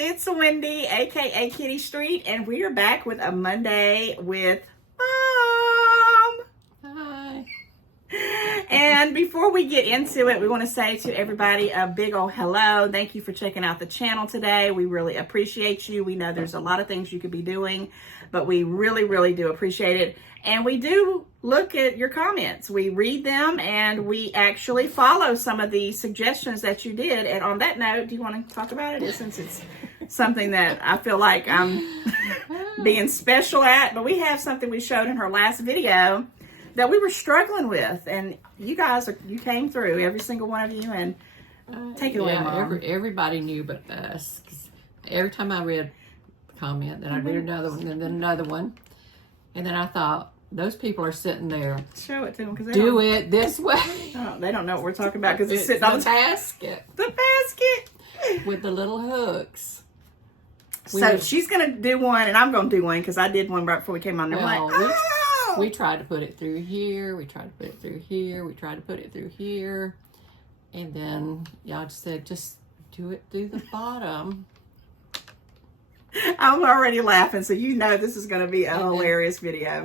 it's Wendy, aka Kitty Street, and we are back with a Monday with Mom. Hi. And before we get into it, we want to say to everybody a big old hello. Thank you for checking out the channel today. We really appreciate you. We know there's a lot of things you could be doing, but we really, really do appreciate it. And we do look at your comments. We read them and we actually follow some of the suggestions that you did. And on that note, do you want to talk about it? Since it's something that I feel like I'm being special at, but we have something we showed in her last video that we were struggling with, and you guys you came through, every single one of you, and take it away, Mom. Everybody knew but us. 'Cause every time I read a comment, then I'd read another one, and then another one, and then I thought, those people are sitting there. Show it to them, because do it this way. They don't know what we're talking about because it's sitting on on the basket. The basket with the little hooks. So she's gonna do one, and I'm gonna do one because I did one right before we came on. Well, we tried to put it through here. We tried to put it through here. We tried to put it through here. And then y'all just said, just do it through the bottom. I'm already laughing, so you know this is going to be a hilarious video.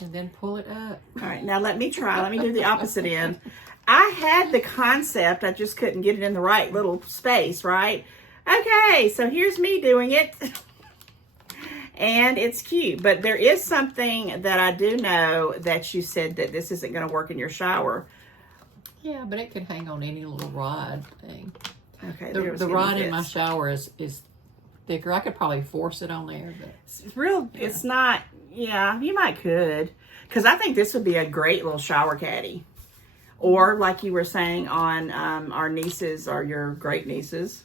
And then pull it up. All right, now let me try. Let me do the opposite end. I had the concept. I just couldn't get it in the right little space, right? Okay, so here's me doing it. And it's cute, but there is something that I do know that you said that this isn't going to work in your shower. Yeah, but it could hang on any little rod thing. Okay, the rod in my shower is thicker. I could probably force it on there, but it's real. Yeah. It's not. Yeah, you might could, because I think this would be a great little shower caddy, or like you were saying on our nieces or your great nieces.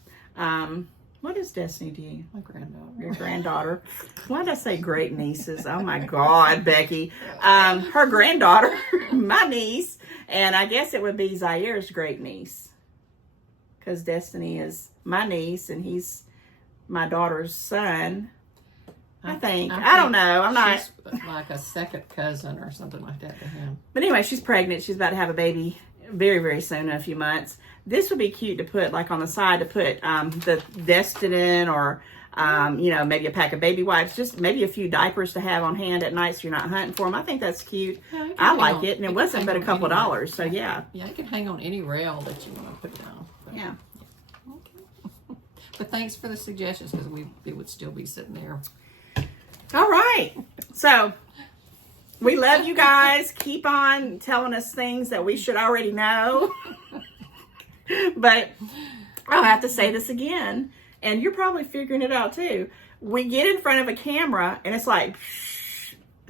What is Destiny to you? My granddaughter. Your granddaughter. Why did I say great nieces? Oh my God, Becky. Her granddaughter, my niece, and I guess it would be Zaire's great niece. Because Destiny is my niece and he's my daughter's son. I think. I don't know. I'm not. She's like a second cousin or something like that to him. But anyway, she's pregnant. She's about to have a baby very, very soon, in a few months. This would be cute to put like on the side to put the Destinant or, maybe a pack of baby wipes, just maybe a few diapers to have on hand at night so you're not hunting for them. I think that's cute. Yeah, I like it, and it wasn't but a couple of dollars, so yeah. Yeah, it can hang on any rail that you want to put it on. But, yeah. Okay. But thanks for the suggestions, because it would still be sitting there. All right. So we love you guys. Keep on telling us things that we should already know. But I'll have to say this again, and you're probably figuring it out too. We get in front of a camera, and it's like,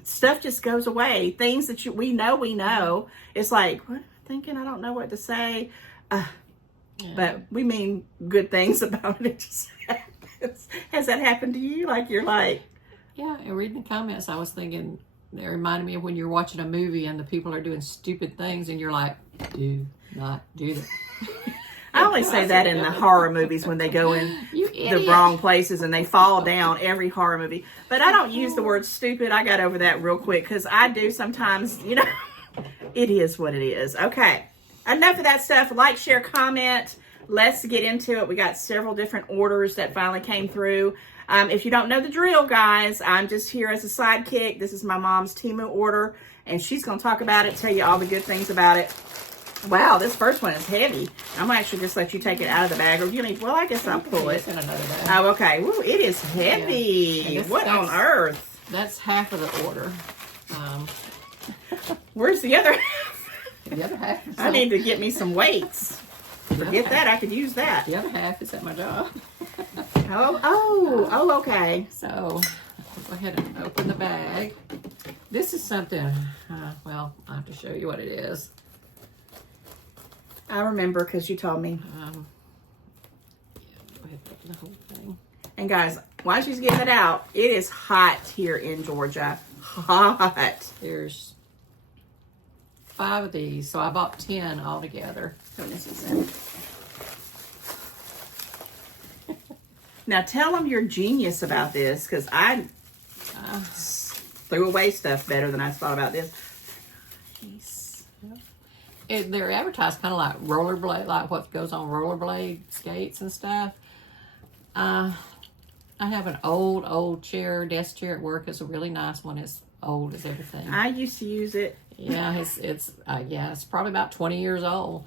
stuff just goes away. Things that we know. It's like, what am I thinking? I don't know what to say. But we mean good things about it. It just happens. Has that happened to you? Like, you're like... Yeah, and reading the comments, I was thinking, it reminded me of when you're watching a movie and the people are doing stupid things and you're like, do not do that. I only say that in the horror movies when they go in the wrong places and they fall down, every horror movie. But I don't use the word stupid. I got over that real quick because I do sometimes, it is what it is. Okay, enough of that stuff. Like, share, comment. Let's get into it. We got several different orders that finally came through. If you don't know the drill, guys, I'm just here as a sidekick. This is my mom's Temu order, and she's going to talk about it, tell you all the good things about it. Wow, this first one is heavy. I'm going to actually just let you take it out of the bag. Or you need, well, I guess I'll pull it. In another bag. Oh, okay. Woo, it is heavy. Yeah. What on earth? That's half of the order. Where's the other half? The other half. I need to get me some weights. Forget that. I could use that. The other half is at my job. Okay. So, go ahead and open the bag. This is something, well, I have to show you what it is. I remember because you told me. Yeah, go ahead and open the whole thing. And guys, while she's getting it out, it is hot here in Georgia. Hot. There's 5 of these, so I bought 10 altogether. Now tell them you're genius about this, because I threw away stuff better than I thought about this. They're advertised kind of like rollerblade, like what goes on rollerblade skates and stuff. I have an old chair, desk chair at work. It's a really nice one. It's old as everything. I used to use it. Yeah, it's probably about 20 years old.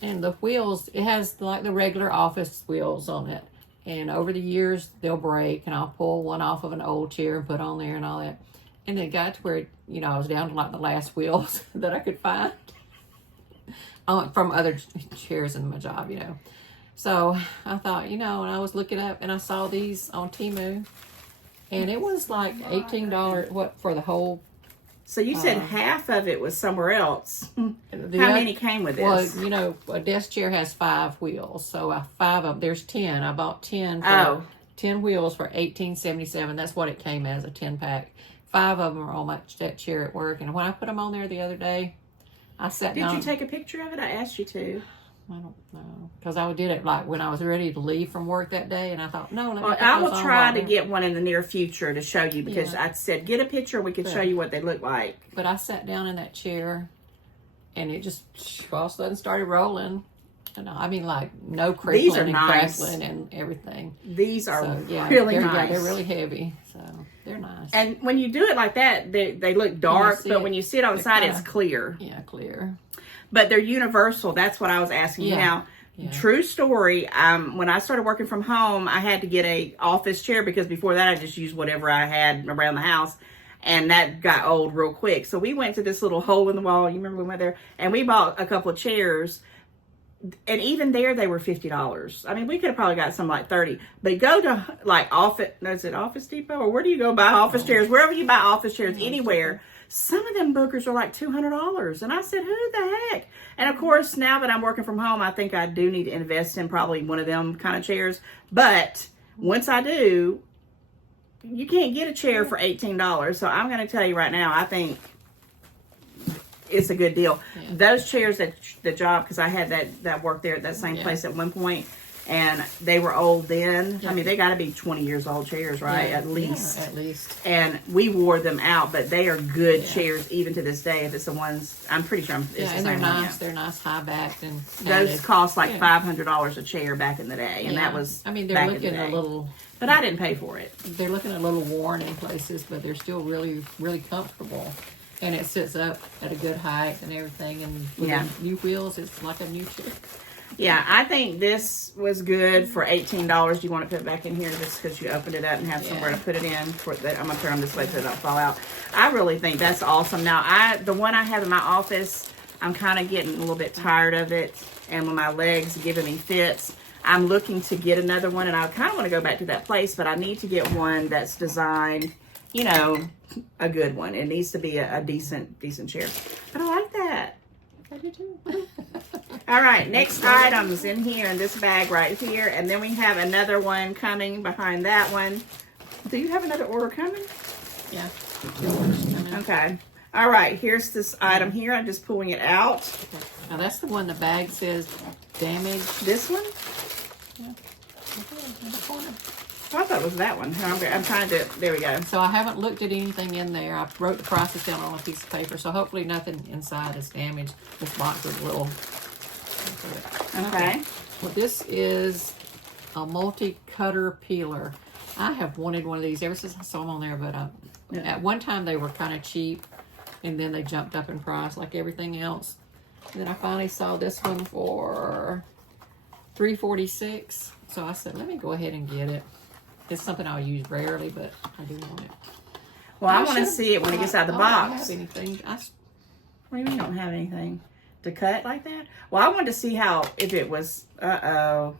And the wheels, it has like the regular office wheels on it. And over the years, they'll break, and I'll pull one off of an old chair and put on there and all that. And it got to where, you know, I was down to like the last wheels that I could find from other chairs in my job, you know. So I thought, you know, and I was looking up and I saw these on Temu, and it was like $18 for the whole. So you said half of it was somewhere else. How many came with this? Well, you know, a desk chair has 5 wheels, so 5 of them. There's 10. I bought 10. 10 wheels for $18.77. That's what it came as, a 10-pack. 5 of them are on that chair at work, and when I put them on there the other day, I sat down. Did you take a picture of it? I asked you to. I don't know, because I did it like when I was ready to leave from work that day, and I thought, no, let me put I those will on try while to they're- get one in the near future to show you, because Yeah. I said get a picture, we could show you what they look like. But I sat down in that chair, and it just all of a sudden started rolling. And I mean, like no crippling These are and nice. crackling and everything. These are So, yeah, really they're, nice. Yeah, they're really heavy, so they're nice. And when you do it like that, they look dark, see but it, when you see it on the they're side, kinda- it's clear. Yeah, clear. But they're universal. That's what I was asking you. Yeah. Now, Yeah. true story. When I started working from home, I had to get a office chair, because before that I just used whatever I had around the house, and that got old real quick. So we went to this little hole in the wall. You remember we went there, and we bought a couple of chairs. And even there, they were $50. I mean, we could have probably got some like 30. But go to like is it Office Depot, or where do you go buy office chairs? Wherever you buy office chairs, anywhere. Some of them bookers are like $200. And I said, who the heck? And of course, now that I'm working from home, I think I do need to invest in probably one of them kind of chairs. But once I do, you can't get a chair for $18. So I'm going to tell you right now, I think it's a good deal. Yeah. Those chairs that the job, because I had that worked there at that same place at one point, and they were old then. Yeah. I mean, they got to be 20 years old chairs, right? Yeah, At least. Yeah, at least. And we wore them out, but they are good Yeah. chairs even to this day. If it's the ones, I'm pretty sure it's Yeah, the and they're same one. nice. They're nice, high backed, and Those padded. cost like Yeah. $500 a chair back in the day, and that Yeah. was I mean, they're back in looking the a day. little. But I didn't pay for it. They're looking a little worn in places, but they're still really, really comfortable. And it sits up at a good height and everything. And with Yeah. the new wheels, it's like a new chair. Yeah, I think this was good for $18. Do you want to put it back in here just because you opened it up and have somewhere to put it in? I'm going to turn them this way so it don't fall out. I really think that's awesome. Now, the one I have in my office, I'm kind of getting a little bit tired of it. And when my legs are giving me fits, I'm looking to get another one. And I kind of want to go back to that place, but I need to get one that's designed, you know, a good one. It needs to be a decent chair. But I like that. I do too. All right, next items in here in this bag right here. And then we have another one coming behind that one. Do you have another order coming? Yeah. Okay. All right, here's this item here. I'm just pulling it out. Now that's the one the bag says damaged. This one? Yeah. In the corner. Oh, I thought it was that one. I'm trying to, there we go. So I haven't looked at anything in there. I wrote the prices down on a piece of paper, so hopefully nothing inside is damaged. This box is a little. Okay. Well, this is a multi-cutter peeler. I have wanted one of these ever since I saw them on there, but at one time they were kind of cheap, and then they jumped up in price like everything else. And then I finally saw this one for $3.46. So I said, let me go ahead and get it. It's something I'll use rarely, but I do want it. Well, I want to see it when it gets out of the I don't box. have anything. What do you mean you don't have anything to cut like that? Well, I wanted to see if it was, right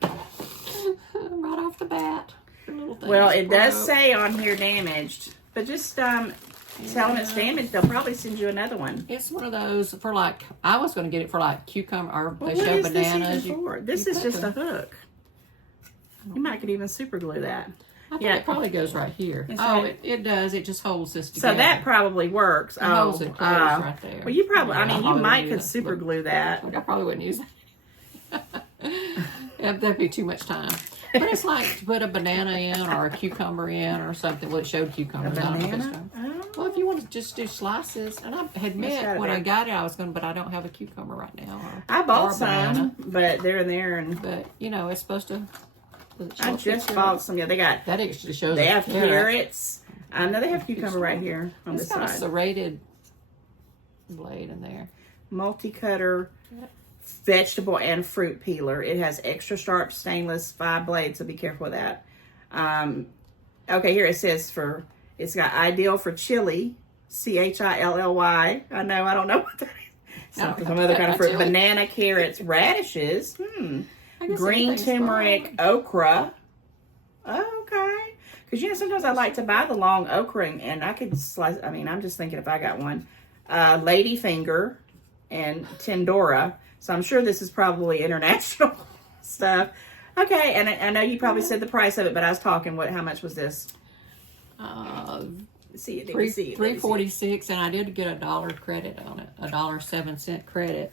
off the bat. The little thing Well, is it does broke. say on here damaged, but just tell them it's damaged. They'll probably send you another one. It's one of those for like, I was going to get it for like cucumber, or Well, they what show is this bananas. even for? This you is put just the- a hook. You might could even super glue that. I think Yeah. it probably goes right here. Is Oh, that- it does. It just holds this together. So that probably works. It holds it closed right there. Well, you probably, I Yeah, mean, you probably might use could it. super glue that. I probably wouldn't use that. That'd be too much time. But it's like to put a banana in or a cucumber in or something. Well, it showed cucumbers. I don't know if it's Banana? done. Well, if you want to just do slices, and I had meant gotta when be. I got it, I was going to, but I don't have a cucumber right now. I or bought a banana. some, but they're in there and But, you know, it's supposed to I just bought some. Yeah, they got. That actually shows. They have carrots. I know they have cucumber right here on this side. It's got a serrated blade in there. Multi-cutter vegetable and fruit peeler. It has extra sharp stainless 5 blades, so be careful with that. Okay, here it says it's got ideal for chili, chilly. I know, I don't know what that is. Some other kind of fruit. Banana, carrots, radishes. Green turmeric, okra. Oh, okay. Because, you know, sometimes I like to buy the long okra and I could slice. I mean, I'm just thinking if I got one. Ladyfinger and Tendora. So I'm sure this is probably international stuff. Okay, and I know you probably said the price of it, but I was talking. How much was this? See it. $3.46, and I did get $1 credit on it. $1.07 credit.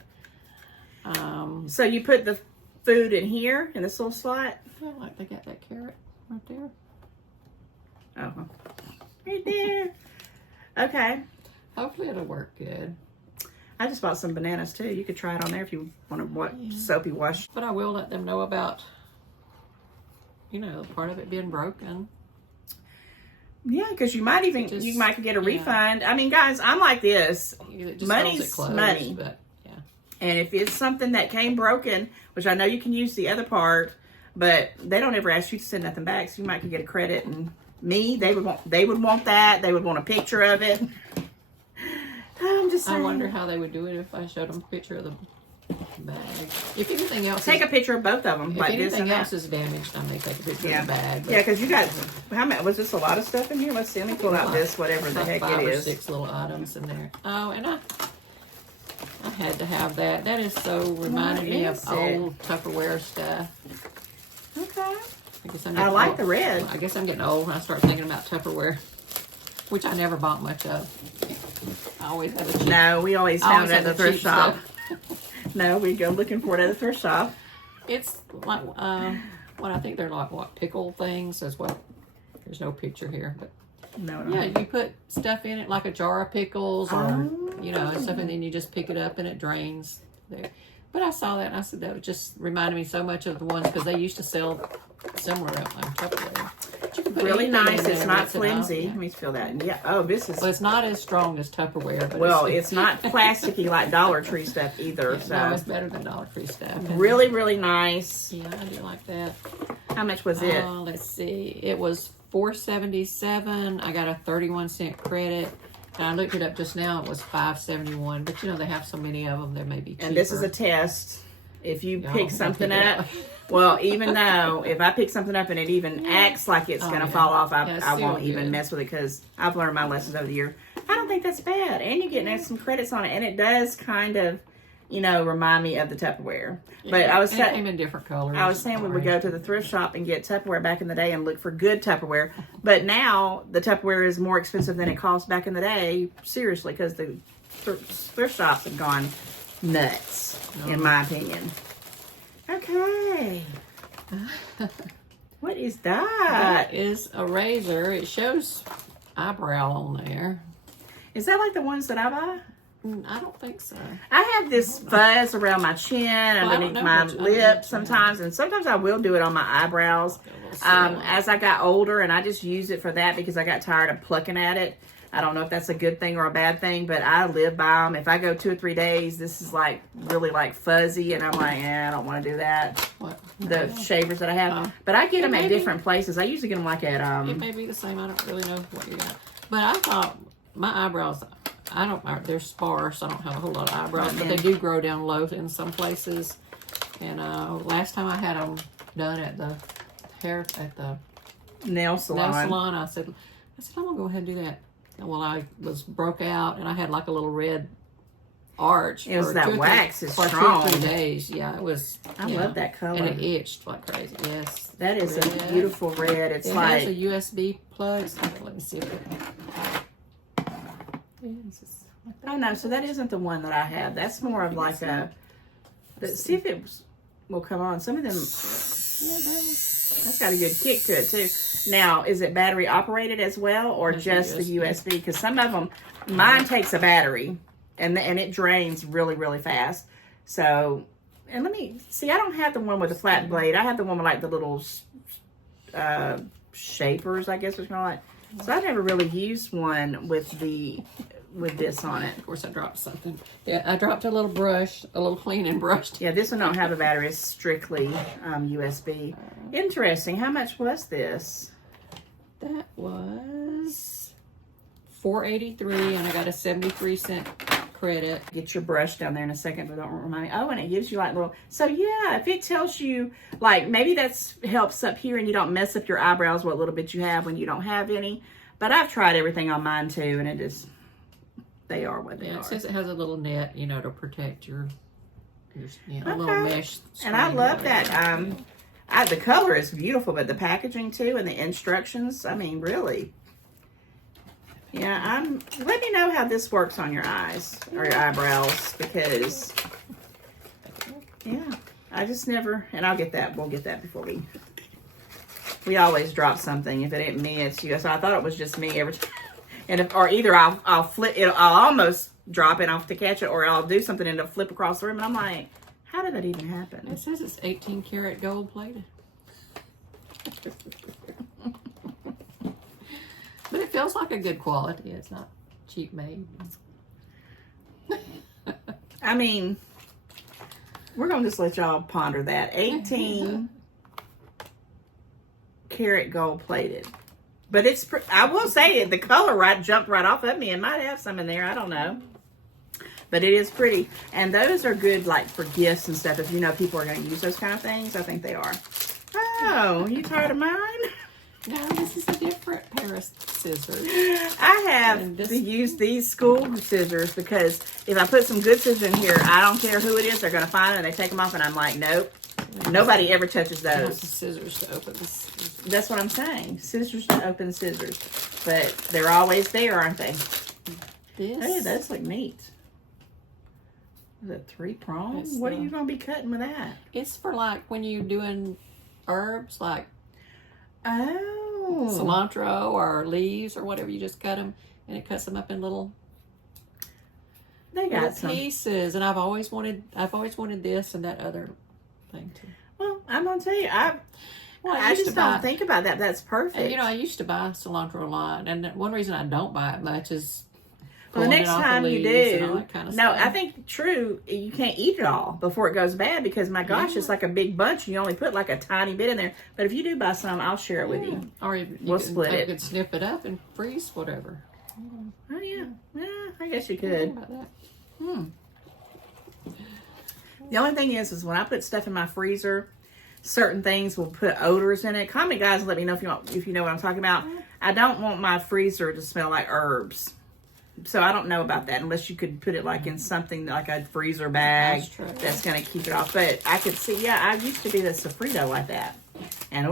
So you put the food in here in this little slot. I feel like they got that carrot right there. Oh, right there. Okay. Hopefully it'll work good. I just bought some bananas too. You could try it on there if you want to soapy wash. But I will let them know about, you know, part of it being broken. Yeah, because you might get a refund. I mean, guys, I'm like this. Money's money. But, yeah. And if it's something that came broken, which I know you can use the other part, but they don't ever ask you to send nothing back, so you might could get a credit. And they would want that. They would want a picture of it. I'm just saying. I wonder how they would do it if I showed them a picture of the bag. If anything else, take a picture of both of them. If like anything else is damaged, I may take a picture of the bag. Yeah, because you got how many? Was this a lot of stuff in here? Let's see. Let me pull out this whatever the heck it is. 5 or 6 little items in there. Oh, and I had to have that. That is so reminded me of old Tupperware stuff. Okay. I like the red. I guess I'm getting old when I start thinking about Tupperware, which I never bought much of. I always had a cheap. No, we always found it at the thrift shop. No, we go looking for it at the thrift shop. It's like what I think they're like pickle things as well. There's no picture here, but no. Yeah, you put stuff in it like a jar of pickles or you know stuff, and then you just pick it up and it drains there. But I saw that and I said that just reminded me so much of the ones because they used to sell similar Tupperware. Really nice. It's not flimsy. Let me feel that. Yeah. Oh, this is. Well, it's not as strong as Tupperware. But it's not plasticky like Dollar Tree stuff either. So no, it's better than Dollar Tree stuff. Really, really nice. Yeah, I do like that. How much was it? Let's see. It was $4.77. I got a 31-cent credit. And I looked it up just now. It was $5.71. But you know they have so many of them. There may be cheaper. And this is a test. If you pick something up. Well, even though if I pick something up and it even acts like it's going to fall off, I won't even mess with it because I've learned my lessons over the year. I don't think that's bad. And you get some credits on it. And it does kind of, you know, remind me of the Tupperware. Yeah, but I was it came in different colors. I was saying we would go to the thrift shop and get Tupperware back in the day and look for good Tupperware. But now the Tupperware is more expensive than it cost back in the day. Seriously, because the thrift shops have gone nuts, in my opinion. Okay. What is that? That is a razor. It shows eyebrow on there. Is that like the ones that I buy? I don't think so. I have this fuzz around my chin, underneath my lip sometimes, and sometimes I will do it on my eyebrows. As I got older, and I just use it for that because I got tired of plucking at it. I don't know if that's a good thing or a bad thing, but I live by them. If I go 2 or 3 days, this is like really like fuzzy, and I'm like, I don't want to do that. What? The shavers that I have, but I get them at different places. I usually get them like at It may be the same. I don't really know what you got, but I thought my eyebrows. They're sparse. I don't have a whole lot of eyebrows, but they do grow down low in some places. And last time I had them done at the nail salon, I said I'm gonna go ahead and do that. Well, I broke out, and I had like a little red arch. It was that wax is strong. For 2 or 3 days. Yeah, it was. I love that color. And it itched like crazy. Yes. That is a beautiful red. It has a USB plug. So let me see if it. Oh no, so that isn't the one that I have. That's more of like a. See if it will come on. Some of them. That's got a good kick to it too. Now, is it battery operated as well, or just the USB? Because some of them, mine takes a battery, and it drains really, really fast. So and let me see, I don't have the one with the flat blade. I have the one with like the little shapers, I guess it's kind of like. So I've never really used one with this on it. Of course, I dropped something. Yeah, I dropped a little brush, a little cleaning brush. Yeah, this one don't have a battery. It's strictly USB. Interesting. How much was this? That was $4.83, and I got a 73-cent credit. Get your brush down there in a second, but don't remind me. Oh, and it gives you like little. So yeah, if it tells you like maybe that's helps up here and you don't mess up your eyebrows, what little bit you have when you don't have any. But I've tried everything on mine too, and it just they are what they are. It says it has a little net, you know, to protect your little mesh. And I love that. The color is beautiful, but the packaging too and the instructions. I mean, really. Yeah, let me know how this works on your eyes or your eyebrows because, yeah, I just never, and I'll get that. We'll get that before we always drop something. If it ain't me, it's you. So I thought it was just me every time. And or either I'll flip it, I'll almost drop it off to catch it, or I'll do something and it'll flip across the room, and I'm like, how did that even happen? It says it's 18 karat gold plated. But it feels like a good quality. It's not cheap made. I mean, we're going to just let y'all ponder that. 18 karat gold plated. But it's, I will say it, the color jumped right off of me. It might have some in there. I don't know. But it is pretty. And those are good like for gifts and stuff. If you know people are going to use those kind of things, I think they are. Oh, you tired of mine? No, this is a different pair of scissors. I have to use these school scissors because if I put some good scissors in here, I don't care who it is, they're going to find them and they take them off and I'm like, nope. Nobody ever touches those. Scissors to open this. That's what I'm saying. Scissors to open scissors. But they're always there, aren't they? Hey, those look neat. Is it 3 prongs? What are you going to be cutting with that? It's for like when you're doing herbs like oh, cilantro or leaves or whatever. You just cut them and it cuts them up in little pieces. And I've always wanted this and that other thing too. Well, I'm gonna tell you, I just don't think about that. That's perfect. And, you know, I used to buy cilantro a lot, and one reason I don't buy it much is well, the next time you do, kind of no, stuff. I think true. You can't eat it all before it goes bad because my gosh, it's like a big bunch. And you only put like a tiny bit in there. But if you do buy some, I'll share it with you. Or we'll split it. You could snip it up and freeze whatever. Oh yeah, I guess you could. The only thing is when I put stuff in my freezer, certain things will put odors in it. Comment, guys, and let me know if you know what I'm talking about. I don't want my freezer to smell like herbs. So I don't know about that unless you could put it like in something like a freezer bag that's going to keep it off. But I could see, yeah, I used to do the sofrito like that. And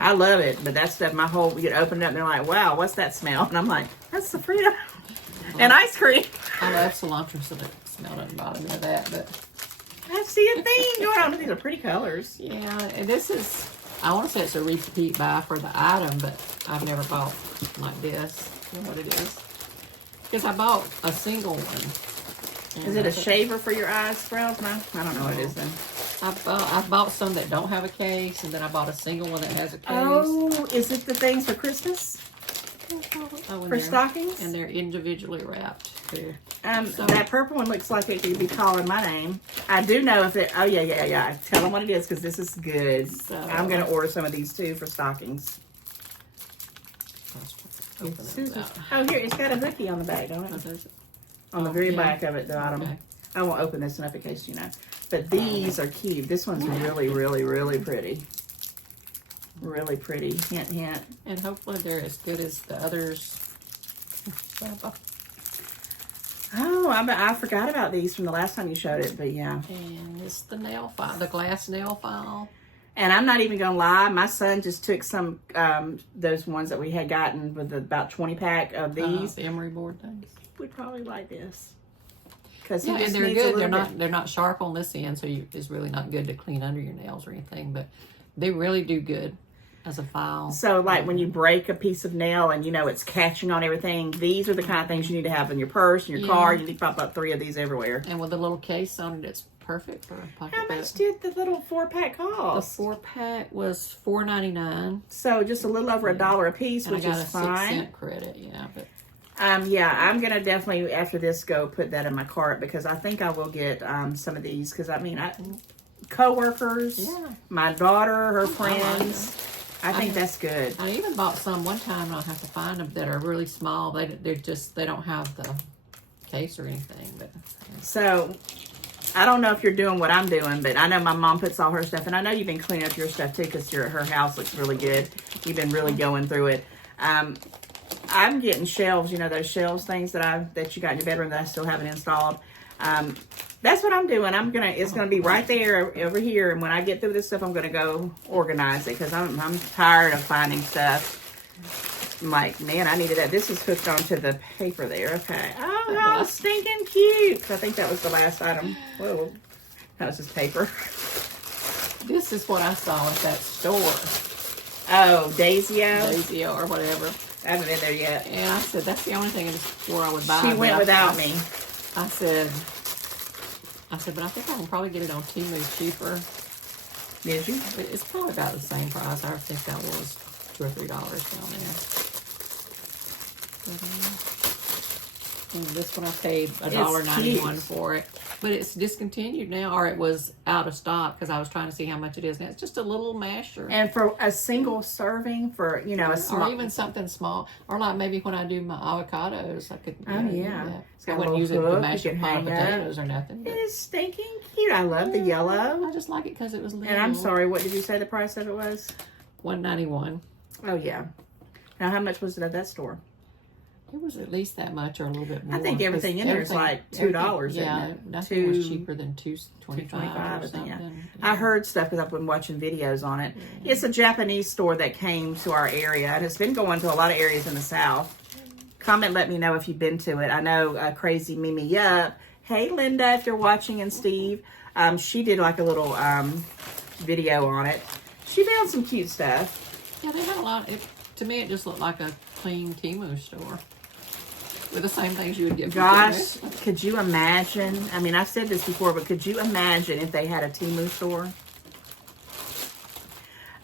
I love it. But that stuff, you'd open it up and they're like, wow, what's that smell? And I'm like, that's sofrito and ice cream. I love cilantro, so the smell doesn't bother me of that. But I see a theme going on. These are pretty colors. Yeah, and this is, I want to say it's a repeat buy for the item, but I've never bought like this. You know what it is? Because I bought a single one. Is it a shaver for your eyebrows? No, I don't know what it is then. I bought some that don't have a case, and then I bought a single one that has a case. Oh, is it the things for Christmas? For stockings? And they're individually wrapped too. That purple one looks like it could be calling my name. I do know if it, oh yeah. Tell them what it is because this is good. So, I'm going to order some of these too for stockings. Oh, here, it's got a hooky on the back, don't it? On the very back of it, the bottom. Okay. I won't open this enough in case you know. But these are cute. This one's really, really, really pretty. Really pretty. Hint, hint. And hopefully they're as good as the others. Oh, I forgot about these from the last time you showed it, but yeah. And it's the nail file, the glass nail file. And I'm not even going to lie. My son just took some, those ones that we had gotten with about 20 pack of these. The emery board things. We'd probably like this. Cause yeah, and they're good. They're not sharp on this end, so it's really not good to clean under your nails or anything. But they really do good as a file. So like when you break a piece of nail and you know it's catching on everything, these are the kind of things you need to have in your purse, in your car. You need to pop up 3 of these everywhere. And with a little case on it, it's perfect for a How pocketbook. much did the little 4-pack The cost? 4-pack was $4.99. So just a little over $1 a piece, And which I got is a fine. 6-cent credit, yeah. But Yeah, I'm gonna definitely after this go put that in my cart because I think I will get some of these because I mean coworkers, yeah, my daughter, her I like friends. I think that's good. I even bought some one time, and I'll have to find them, that are really small. They don't have the case or anything. But So I don't know if you're doing what I'm doing, but I know my mom puts all her stuff, and I know you've been cleaning up your stuff too because her house looks really good. You've been really going through it. I'm getting shelves, you know, those shelves things that you got in your bedroom that I still haven't installed. That's what I'm doing. It's gonna be right there over here, and when I get through this stuff, I'm gonna go organize it because I'm tired of finding stuff. I'm like, man, I needed that. This is hooked onto the paper there. Okay. Oh, how stinking cute! I think that was the last item. Whoa, that was just paper. this is what I saw at that store, Oh, Daisy-O. Daisy or whatever. I haven't been there yet. And I said, that's the only thing in the store I would buy. She went without me. I said, but I think I can probably get it on Temu cheaper. Did you? But it's probably about the same price. I think that was $2 or $3 down there. And this one I paid $1.91 for it. But it's discontinued now, or it was out of stock because I was trying to see how much it is now. It's just a little masher. And for a single serving, for a small, or even something small, or like maybe when I do my avocados, I could. Oh, yeah. It's got I wouldn't use it to mash a pot of potatoes or nothing. It is stinking cute. I love the yellow. I just like it because it was little. And I'm sorry, what did you say the price of it was? $1.91. Oh yeah. Now how much was it at that store? It was at least that much or a little bit more. I think everything in there is like $2. Yeah, nothing was cheaper than $2.25 or something. Yeah. I heard stuff because I've been watching videos on it. Yeah. It's a Japanese store that came to our area, and it's been going to a lot of areas in the South. Comment, let me know if you've been to it. I know Crazy Mimi Yup. Hey, Linda, if you're watching, and Steve. She did like a little video on it. She found some cute stuff. Yeah, they had a lot. To me, it just looked like a clean Temu store with the same things you would get. Gosh, could you imagine? I mean, I've said this before, but could you imagine if they had a Temu store?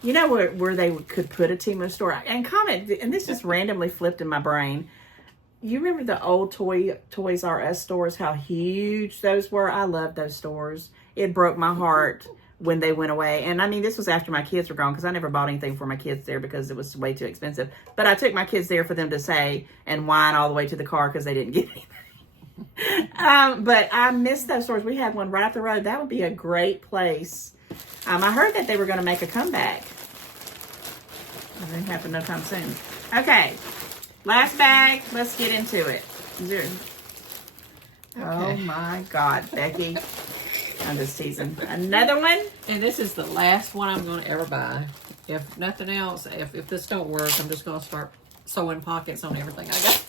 You know where they could put a Temu store? And comment, and this just randomly flipped in my brain. You remember the old Toys R Us stores, how huge those were? I loved those stores. It broke my heart when they went away. And I mean, this was after my kids were gone because I never bought anything for my kids there because it was way too expensive. But I took my kids there for them to say and whine all the way to the car because they didn't get anything. But I miss those stores. We had one right up the road. That would be a great place. I heard that they were going to make a comeback. It didn't happen no time soon. Okay. Last bag. Let's get into it. Okay. Oh my God, Becky. I'm just teasing. Another one? And this is the last one I'm going to ever buy. If nothing else, if this don't work, I'm just going to start sewing pockets on everything I got.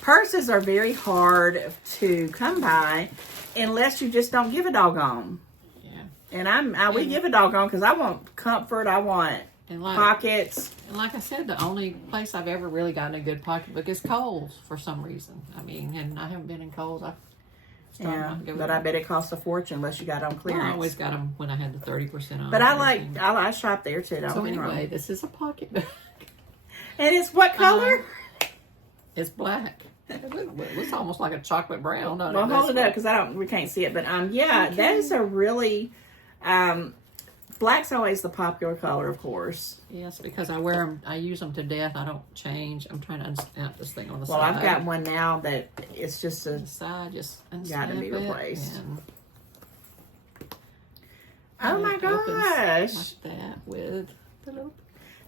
Purses are very hard to come by unless you just don't give a doggone. Yeah. And we give a doggone because I want comfort. I want pockets. And like I said, the only place I've ever really gotten a good pocketbook is Kohl's for some reason. I mean, and I haven't been in Kohl's. Yeah, but I bet it costs a fortune unless you got on clearance. I always got them when I had the 30% off. But I shop there too. So anyway, this is a pocketbook. And it's what color? It's black. It looks almost like a chocolate brown. Well, hold it up because we can't see it. But yeah, okay. That is a really black's always the popular color, of course. Yes, because I wear them. I use them to death. I don't change. I'm trying to unsnap this thing on the side. Well, I've got one now that it's just the side just got to be replaced. And oh my gosh! Like that with the little.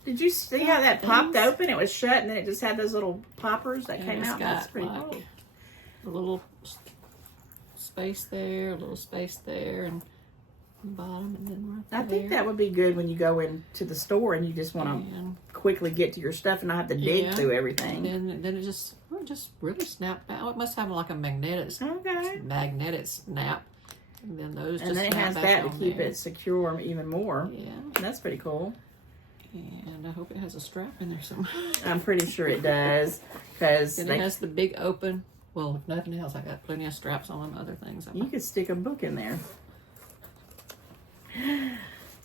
Did you see how that popped open? It was shut, and then it just had those little poppers that came out. That's pretty cool. A little space there, a little space there, and bottom, and then right there. I think that would be good when you go into the store and you just want to quickly get to your stuff and not have to dig through everything. And then it just really snapped out. It must have like a magnetic snap. And then those and then it has that to keep it secure even more. Yeah, that's pretty cool. And I hope it has a strap in there somewhere. I'm pretty sure it does because it has the big open Well, if nothing else, I got plenty of straps on them, other things. You could stick a book in there.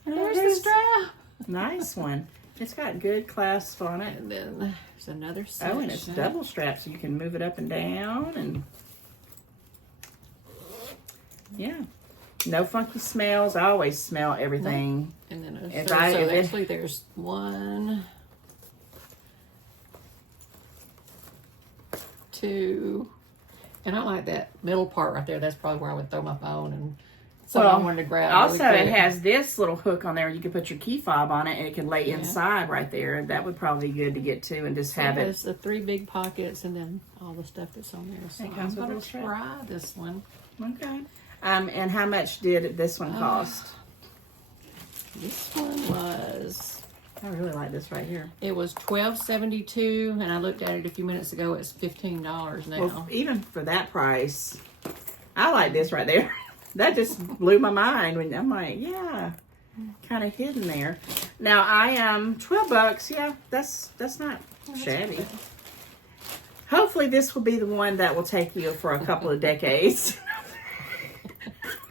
There's the strap. Nice one. It's got good clasp on it. And then there's another section. Oh, and it's double strap, so you can move it up and down. And yeah. No funky smells. I always smell everything. And then If so I- if it- actually there's 1, 2, and I like that middle part right there. That's probably where I would throw my phone and something I wanted to grab. Also, really it quick. has this little hook on there. You can put your key fob on it, and it can lay inside right there. That would probably be good to get to and just have It it. has the 3 big pockets and then all the stuff that's on there. So It comes I'm with a going little to strap. try this one. Okay. And how much did this one cost? This one was, I really like this right here. it was $12.72, and I looked at it a few minutes ago. It's $15 now. Well, even for that price, I like this right there. That just blew my mind when I'm like, yeah, kind of hidden there. Now I am $12. Yeah, that's not shabby. Hopefully this will be the one that will take you for a couple of decades.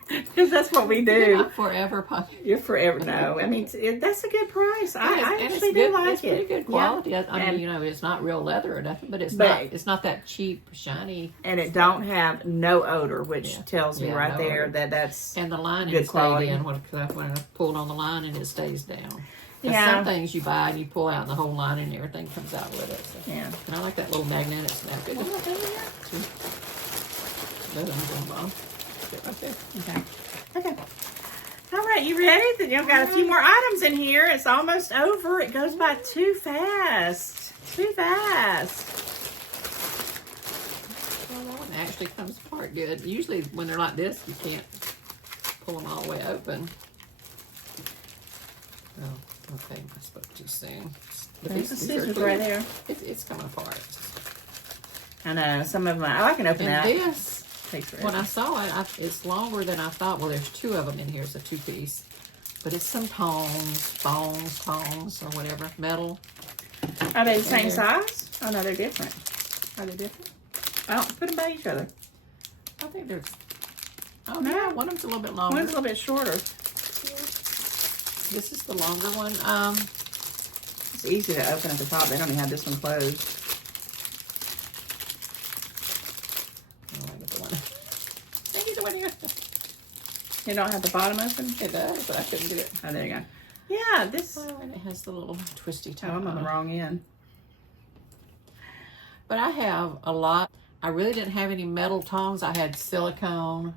Because that's what we do. Not forever pocket. You're forever. No, I mean that's a good price. I And actually it's do good, like it's pretty it. good quality. Yeah. I mean, And- you know, it's not real leather or nothing, but it's But- not that cheap, shiny. And it don't have no odor, which Yeah. tells me Yeah, right no there odor. that that's And the lining Good stayed quality. in when I pulled on the line and it stays down. 'Cause Yeah. some things you buy and you pull out and the whole line and everything comes out with it. So. yeah. And I like that little magnetic snap. It just, right there. Okay. Okay. All right, you ready? Then you've got a few more items in here. It's almost over. It goes by too fast. Too fast. Well, that one actually comes apart good. Usually when they're like this, you can't pull them all the way open. Oh, okay. I spoke too soon. But There's the these are scissors clear. right there. It's coming apart. I know. Some of them, I can open And that. this, Takes when forever. I saw it, it's longer than I thought. Well, there's 2 of them in here. It's a 2-piece. But it's some tongs, or whatever, metal. Are they the same Here. size? Oh, no, they're different. Are they different? Oh, put them by each other. I think there's, oh, No. yeah, one of them's a little bit longer. One's a little bit shorter. This is the longer one. It's easy to open at the top. They don't even have this one closed. Oh, I get the one. I get the one here. You don't have the bottom open? It does, but I couldn't get it. Oh, there you go. Yeah, this. Oh, and it has the little twisty Oh, top. I'm on the wrong end. But I have a lot. I really didn't have any metal tongs. I had silicone,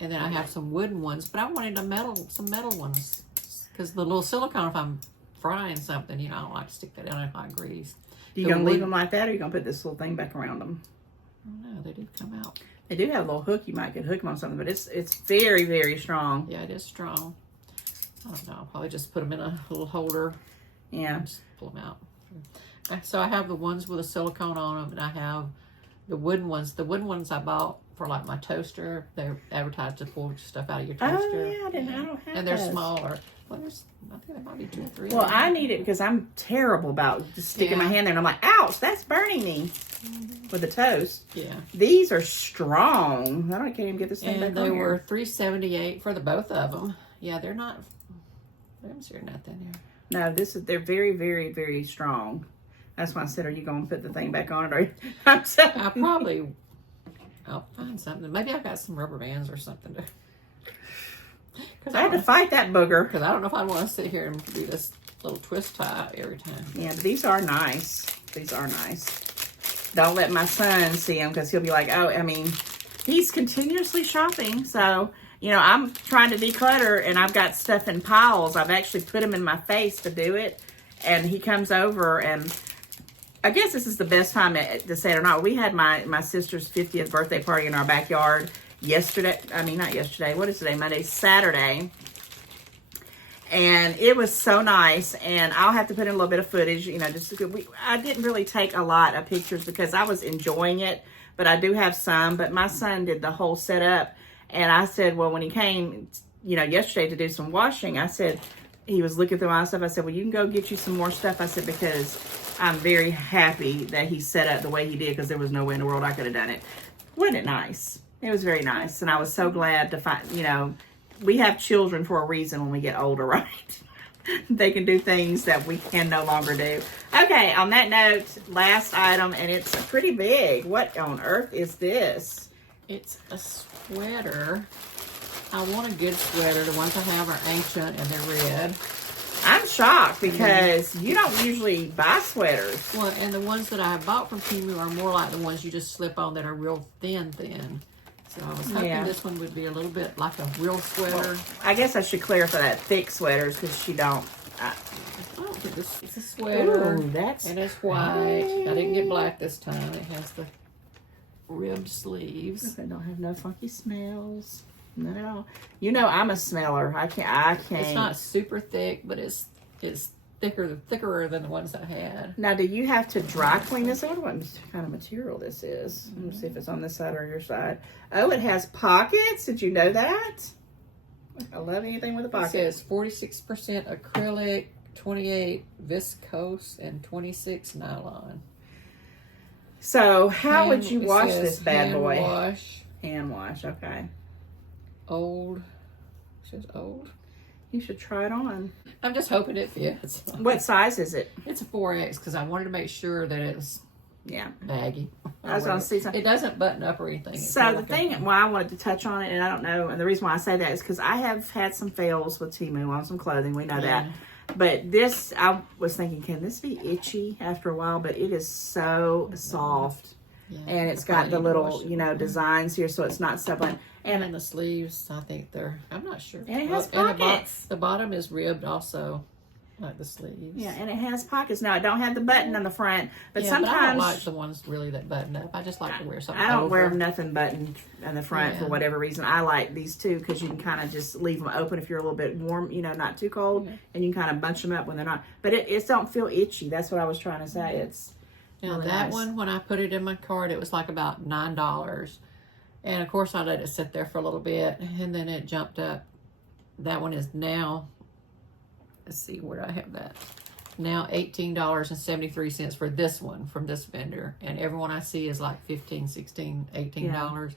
and then I have some wooden ones. But I wanted some metal ones, because the little silicone, if I'm frying something, you know, I don't like to stick that in if I grease. You The gonna leave wood- them like that, or you gonna put this little thing back around them? I don't know. They did come out. They do have a little hook. You might could hook them on something, but it's very, very strong. Yeah, it is strong. I don't know. I'll probably just put them in a little holder. Yeah. Just pull them out. So I have the ones with the silicone on them, and I have the wooden ones. The wooden ones I bought for like my toaster. They're advertised to pull stuff out of your toaster. Oh yeah, I don't have. And they're those. smaller. Well, I think there might be 2 or 3. Well, I need it because I'm terrible about just sticking my Yeah. hand there, and I'm like, ouch, that's burning me with the toast. Yeah. These are strong. I can't even get this thing And back they on were here. $3.78 for the both of them. Yeah, they're not. I'm sure nothing here. No, they're very, very, very strong. That's why I said, are you going to put the thing back on it? Or I'm so, I'll find something. Maybe I've got some rubber bands or something to. I had to fight that booger. Because I don't know if I want to sit here and do this little twist tie every time. Yeah, but these are nice. These are nice. Don't let my son see them because he'll be like, oh, I mean, he's continuously shopping. So, you know, I'm trying to declutter and I've got stuff in piles. I've actually put him in my face to do it. And he comes over and I guess this is the best time to say it or not. We had my sister's 50th birthday party in our backyard yesterday. I mean, not yesterday. What is today? Monday, Saturday. And it was so nice. And I'll have to put in a little bit of footage, you know, just because I didn't really take a lot of pictures because I was enjoying it. But I do have some. But my son did the whole setup. And I said, well, when he came, you know, yesterday to do some washing, I said, he was looking through my stuff. I said, well, you can go get you some more stuff. I said, because I'm very happy that he set up the way he did, because there was no way in the world I could have done it. Wasn't it nice? It was very nice. And I was so glad to find, you know, we have children for a reason when we get older, right? They can do things that we can no longer do. Okay, on that note, last item, and it's pretty big. What on earth is this? It's a sweater. I want a good sweater. The ones I have are ancient and they're red. I'm shocked because you don't usually buy sweaters. Well, and the ones that I bought from Temu are more like the ones you just slip on that are real thin. So I was hoping this one would be a little bit like a real sweater. Well, I guess I should clarify that thick sweaters, because she don't. I don't think this. It's a sweater. Ooh, that's and it's white. I didn't get black this time. It has the ribbed sleeves. They don't have no funky smells. None at all. You know, I'm a smeller. I can't. It's not super thick, but it's thicker than the ones I had. Now, do you have to dry clean this? I wonder what kind of material this is. Let me see if it's on this side or your side. Oh, it has pockets. Did you know that? I love anything with a pocket. It says 46% acrylic, 28 viscose, and 26 nylon. So, how would you wash this bad hand boy? Wash. Hand wash. Okay. Old. It says old. You should try it on. I'm just hoping it fits. What size is it? It's a 4X because I wanted to make sure that it's baggy. I was going to see something. It doesn't button up or anything. So the thing why I wanted to touch on it, and I don't know, and the reason why I say that is because I have had some fails with Temu on some clothing. We know that. But this, I was thinking, can this be itchy after a while? But it is so soft. Yeah, and it's got the little, you know, designs here, so it's not stumbling. And the sleeves, I think I'm not sure. And it has pockets. And the bottom is ribbed also, like the sleeves. Yeah, and it has pockets. Now, I don't have the button on the front, but sometimes... But I don't like the ones really that button up. I just like to wear something I don't over. wear nothing buttoned on the front for whatever reason. I like these two because you can kind of just leave them open if you're a little bit warm, you know, not too cold, and you can kind of bunch them up when they're not. But it don't feel itchy. That's what I was trying to say. It's Now really that nice. one, when I put it in my cart, it was like about $9. And of course I let it sit there for a little bit and then it jumped up. That one is now, let's see, where do I have that? Now $18.73 for this one from this vendor. And everyone I see is like $15, $16, $18.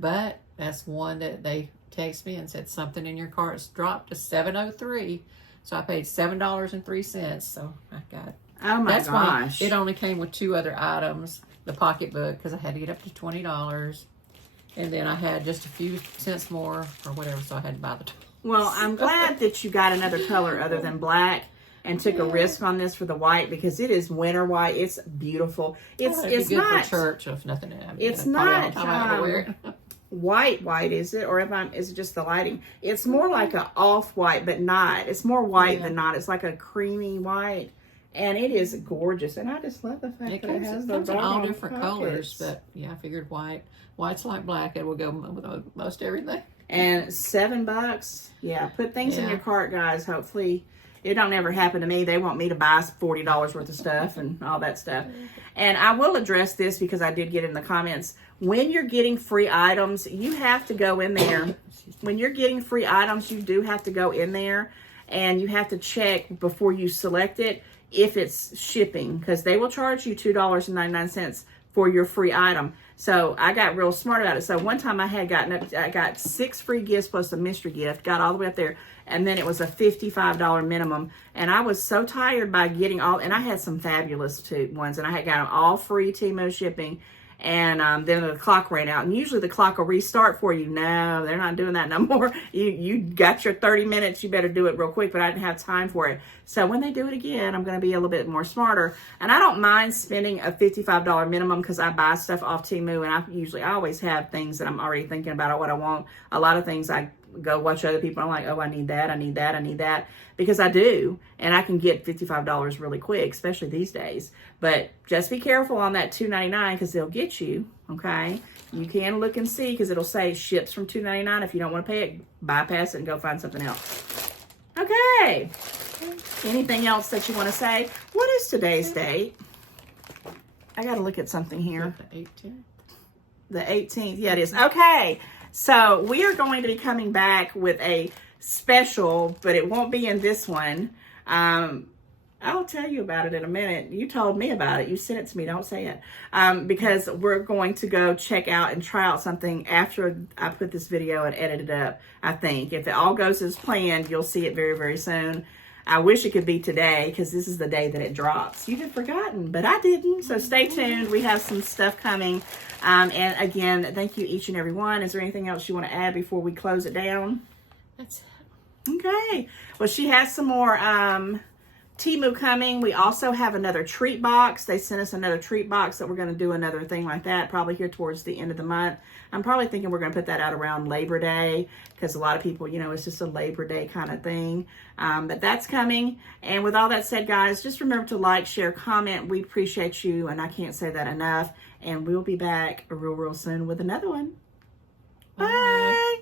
But that's one that they text me and said something in your cart's dropped to $7.03. So I paid $7.03. So I got it. Oh my That's gosh. why it only came with 2 other items. The pocketbook, because I had to get up to $20. And then I had just a few cents more or whatever, so I had to buy the Well, I'm glad that you got another color other than black and took a risk on this for the white, because it is winter white. It's beautiful. It's good not for church if nothing. It's not white, is it? Or is it just the lighting? It's more like a off-white, but not. It's more white than not. It's like a creamy white. And it is gorgeous. And I just love the fact that it has those all different colors. But yeah, I figured white. White's like black. It will go with most everything. And $7. Yeah, put things in your cart, guys. Hopefully it don't ever happen to me. They want me to buy $40 worth of stuff and all that stuff. And I will address this because I did get in the comments. When you're getting free items, you have to go in there. When you're getting free items, you do have to go in there and you have to check before you select it if it's shipping, because they will charge you $2.99 for your free item. So I got real smart about it. So one time I got 6 free gifts plus a mystery gift, got all the way up there, and then it was a $55 minimum. And I was so tired by getting all, and I had some fabulous ones, and I had got them all free Temu shipping. And then the clock ran out, and usually the clock will restart for you. No, they're not doing that no more. You got your 30 minutes. You better do it real quick, but I didn't have time for it. So when they do it again, I'm going to be a little bit more smarter. And I don't mind spending a $55 minimum because I buy stuff off Temu, and I always have things that I'm already thinking about what I want. A lot of things I go watch other people. I'm like, oh, I need that, I need that, I need that. Because I do, and I can get $55 really quick, especially these days. But just be careful on that $2.99 because they'll get you, okay? You can look and see because it'll say ships from $2.99. If you don't want to pay it, bypass it and go find something else. Okay. Anything else that you want to say? What is today's date? I got to look at something here. The 18th. The 18th. Yeah, it is. Okay. So we are going to be coming back with a special, but it won't be in this one. I'll tell you about it in a minute. You told me about it. You sent it to me. Don't say it. Because we're going to go check out and try out something after I put this video and edit it up, I think. If it all goes as planned, you'll see it very, very soon. I wish it could be today because this is the day that it drops. You had forgotten, but I didn't. So stay tuned. We have some stuff coming. And again, thank you each and every one. Is there anything else you want to add before we close it down? That's Okay. Well, she has some more Temu coming. We also have another treat box. They sent us another treat box that we're going to do another thing like that probably here towards the end of the month. I'm probably thinking we're going to put that out around Labor Day because a lot of people, you know, it's just a Labor Day kind of thing. But that's coming. And with all that said, guys, just remember to like, share, comment. We appreciate you, and I can't say that enough. And we'll be back real, real soon with another one. Bye.